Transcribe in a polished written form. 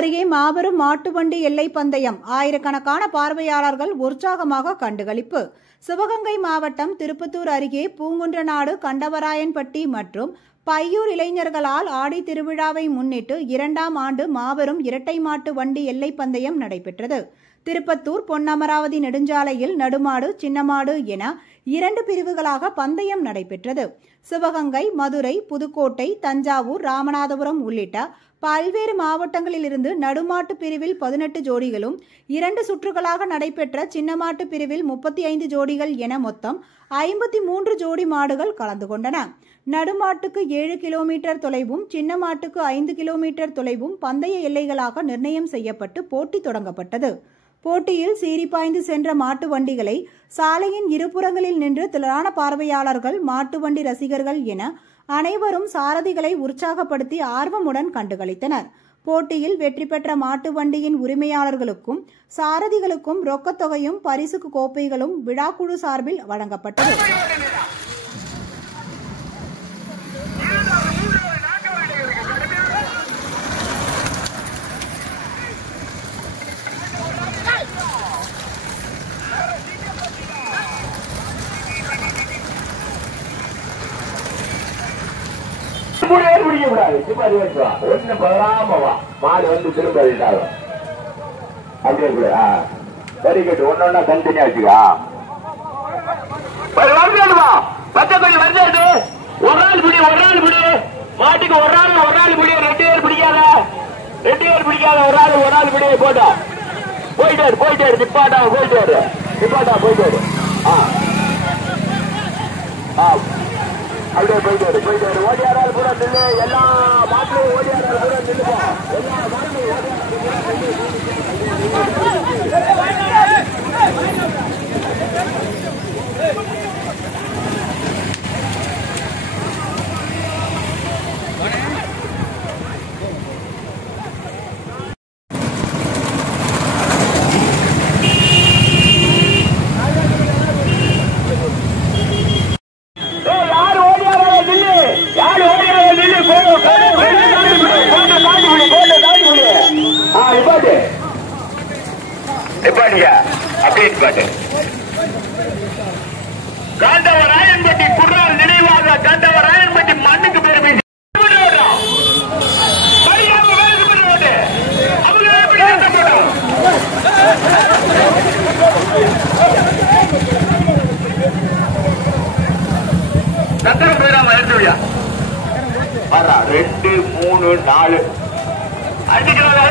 அருகே மாபெரும் மாட்டுவண்டி எல்லை பந்தயம். ஆயிரக்கணக்கான பார்வையாளர்கள் உற்சாகமாக கண்டுகளிப்பு. சிவகங்கை மாவட்டம் திருப்பத்தூர் அருகே பூங்குன்றநாடு, கண்டவராயன்பட்டி மற்றும் பையூர் இளைஞர்களால் ஆடி திருவிழாவை முன்னிட்டு 2ஆம் ஆண்டு மாபெரும் இரட்டை மாட்டு வண்டி எல்லை பந்தயம் நடைபெற்றது. திருப்பத்தூர் பொன்னமராவதி நெடுஞ்சாலையில் நடுமாடு, சின்னமாடு என 2 பிரிவுகளாக பந்தயம் நடைபெற்றது. சிவகங்கை, மதுரை, புதுக்கோட்டை, தஞ்சாவூர், ராமநாதபுரம் உள்ளிட்ட பல்வேறு மாவட்டங்களிலிருந்து நடுமாட்டு பிரிவில் 18 ஜோடிகளும், 2 சுற்றுகளாக நடைபெற்ற சின்னமாட்டு பிரிவில் 35 ஜோடிகள் என மொத்தம் 53 ஜோடி மாடுகள் கலந்து கொண்டன. நடுமாட்டுக்கு 7 கிலோமீட்டர் தொலைவும், சின்னமாட்டுக்கு 5 கிலோமீட்டர் தொலைவும் பந்தய எல்லைகளாக நிர்ணயம் செய்யப்பட்டு போட்டி தொடங்கப்பட்டது. போட்டியில் சீறிப்பாய்ந்து சென்ற மாட்டு வண்டிகளை சாலையின் இருபுறங்களில் நின்று திரளான பார்வையாளர்கள், மாட்டு வண்டி ரசிகர்கள் என அனைவரும் சாரதிகளை உற்சாகப்படுத்தி ஆர்வமுடன் கண்டுகளித்தனர். போட்டியில் வெற்றி பெற்ற மாட்டு வண்டியின் உரிமையாளர்களுக்கும் சாரதிகளுக்கும் ரொக்கத்தொகையும் பரிசு கோப்பைகளும் விழாக்குழு சார்பில் வழங்கப்பட்டது. ஒண்ணு பதறாமவா மாடு வந்து திரும்ப அப்படியே சரி கட்டு ஒன்னொன்னா தனித்தனியா வச்சுக்கா. பச்சை கொஞ்சம் வந்து ஒரு நாள் பிடி மாட்டுக்கு ஒரு நாள் பிடி 2 பேர் பிடிக்காத ஒரு நாள் பிடி போட்டோம். போயிட்டாரு நிப்பாட்டா போயிட்டாரு அப்படியே போயிட்டாரு ஓடியாரால் கூட நின்று எல்லா மாட்டிலும் ஓடியாரால் கூட நின்றுப்போம். எல்லா மாட்டிலும் கண்டவராயன்பட்டி குர்ரால் நினைவாக கண்டவராயன்பட்டி மண்ணுக்கு பெருமை கத்தரம் போயிடாம எடுத்துவியா 2 3 4 அடிக்கிறாரா